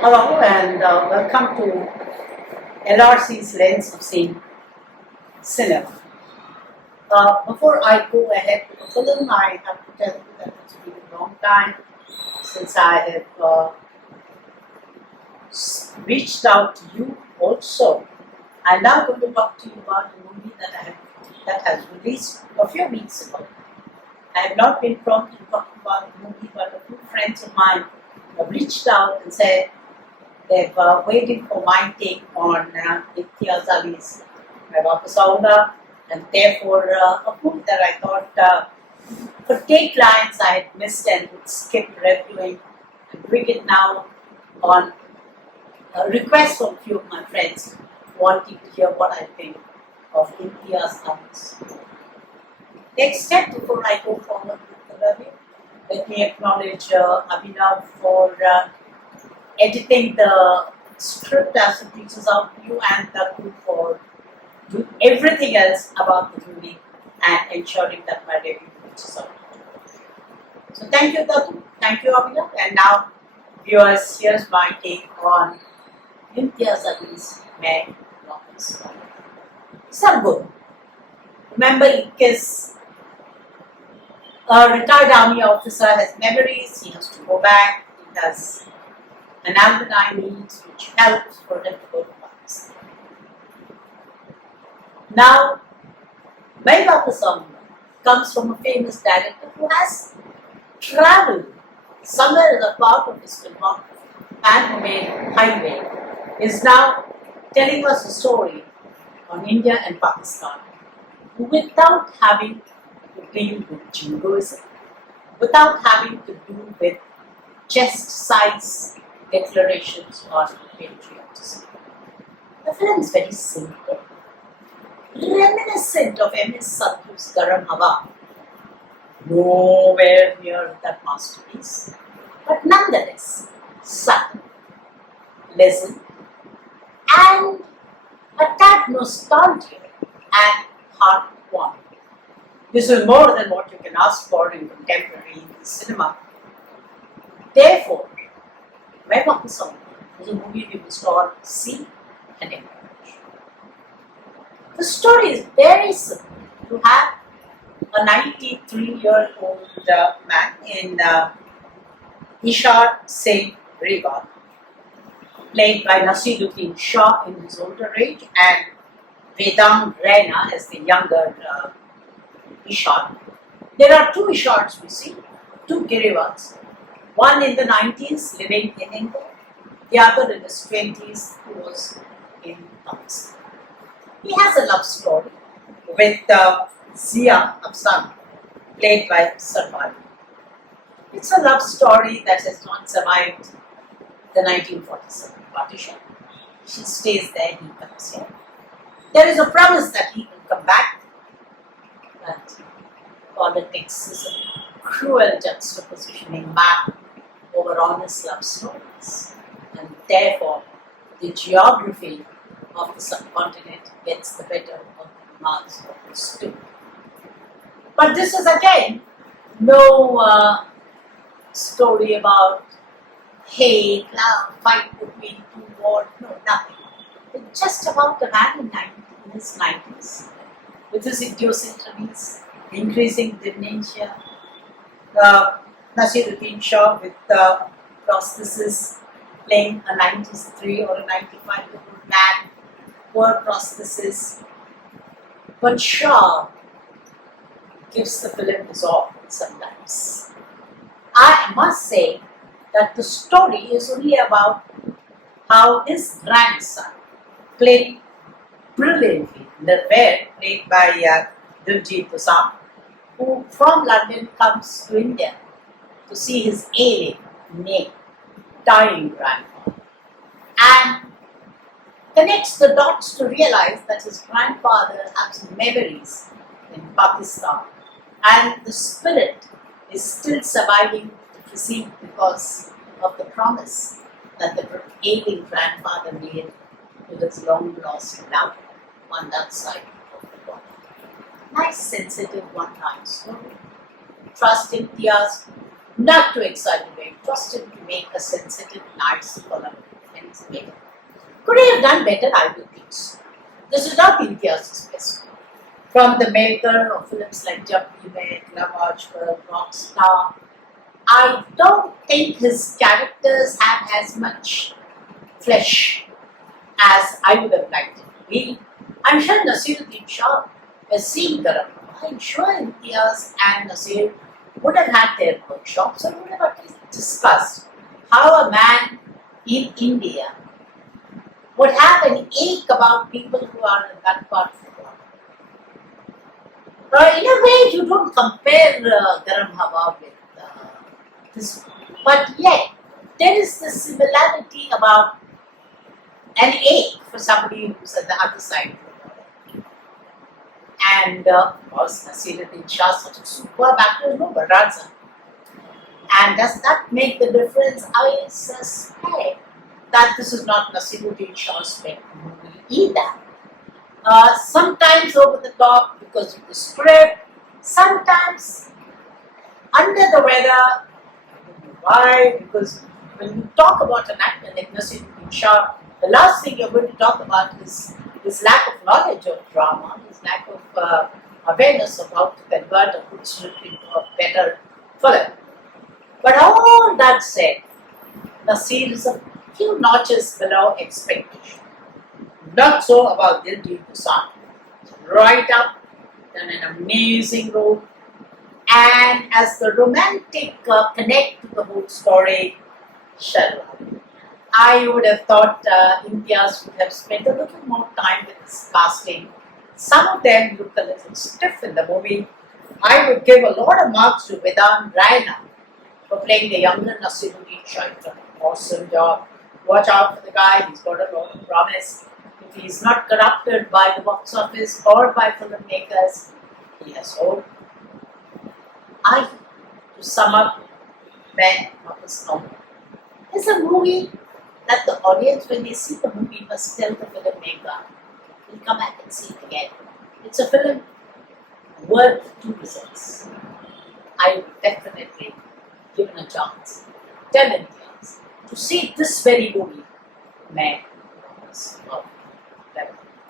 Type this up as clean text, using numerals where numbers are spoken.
Hello and welcome to LRC's Lens of Seeing Cinema. Before I go ahead with the film, I have to tell you that it's been a long time since I have reached out to you also. I'm now going to talk to you about a movie that has released a few weeks ago. I have not been prompt to talk about the movie, but a few friends of mine have reached out and said they've waiting for my take on Imtiaz Ali's Main Wapas Aaunga, and therefore a movie that I thought for take lines I had missed and would skip reviewing and bring it now on a request from a few of my friends wanting to hear what I think of Imtiaz Ali's. Next step before I go forward with the review, let me acknowledge Abhinav for editing the script as it reaches out to you, and the crew for doing everything else about the movie and ensuring that my review reaches out to you. So thank you, Tatu. Thank you, Abhinav. And now, viewers, here's my take on Imtiaz Ali's Main Wapas Aaunga. Some good. Remember, because a retired army officer has memories, he has to go back, he has an alumni needs which helps for him to go to Pakistan. Now, Main Wapas Aaunga comes from a famous director who has travelled somewhere as a part of his filmography and who made Highway, is now telling us a story on India and Pakistan without having to deal with jingoism, without having to do with chest size declarations on patriotism. The film is very simple, reminiscent of M.S. Sadhu's Garam Hawa, nowhere near that masterpiece, but nonetheless subtle, pleasant, and a tad nostalgic and heartwarming. This is more than what you can ask for in contemporary cinema. Therefore, Main Wapas Aaunga is a movie we must all see and encourage. The story is very simple. You have a 93-year-old man in Ishar Singh Riva, played by Nasiruddin Shah in his older age, and Vedant Raina as the younger Ishar. There are two Ishars we see, two Girivals. One in the 90s living in India, the other in his 20s who was in Pakistan. He has a love story with Zia Afsan, played by Sharvari. It's a love story that has not survived the 1947 partition. She stays there, he comes here. There is a promise that he will come back, but politics is a cruel juxtapositioning map over honest love stories, and therefore the geography of the subcontinent gets the better of the mass of the stew. But this is again no story about hate, love, fight between two wars, no, nothing. It's just about a man in his 90s with his idiosyncrasies, increasing dementia, Nasiruddin Shah with prosthesis, playing a 93 or a 95-year-old man, poor prosthesis. But Shah gives the film his all sometimes. I must say that the story is only about how his grandson, played brilliantly, Nirvair, played by Diljit Dosanjh, who from London comes to India to see his ailing, nay, dying grandfather, and connects the dots to realize that his grandfather has memories in Pakistan, and the spirit is still surviving the physique because of the promise that the ailing grandfather made to his long lost love on that side of the body. Nice, sensitive one-line story. Trust Imtiaz not to exaggerate, trust him to make a sensitive, nice film rupees a week. Could he have done better? I do think so. This is not India's best. From the maker of films like Jaipreet, Ravichander, Rockstar, I don't think his characters have as much flesh as I would have liked it to be. I'm sure Nasiruddin Shah has seen Garam. I'm sure Imtiaz and Nasir would have had their workshops and would have at least discussed how a man in India would have an ache about people who are in that part of the world. In a way, you don't compare Garam Hawa with this, but yet there is this similarity about an ache for somebody who's at the other side of the world. And of course, Nasiruddin Shah is such a superb actor, no Bajaj. And does that make the difference? I suspect that this is not Nasiruddin Shah's best movie either. Sometimes over the top because of the script, sometimes under the weather. Why? Because when you talk about an actor like Nasiruddin Shah, the last thing you're going to talk about is his lack of knowledge of drama, his lack of awareness of how to convert a good script into a better film. But all that said, Nasir is a few notches below expectation. Not so about Diljit Dosanjh. Right up, done an amazing role. And as the romantic connect to the whole story, Sharvari. I would have thought Imtiaz would have spent a little more time with this casting. Some of them look a little stiff in the movie. I would give a lot of marks to Vedant Raina for playing the younger Nasiruddin Shah. He's done an awesome job. Watch out for the guy, he's got a lot of promise. If he's not corrupted by the box office or by filmmakers, he has hope. To sum up, Main Wapas Aaunga is a movie that the audience, when they see the movie, must tell the filmmaker, will come back and see it again. It's a film worth 2 visits. I would definitely give it a chance. Tell Indians to see this very movie, Main Wapas Aaunga.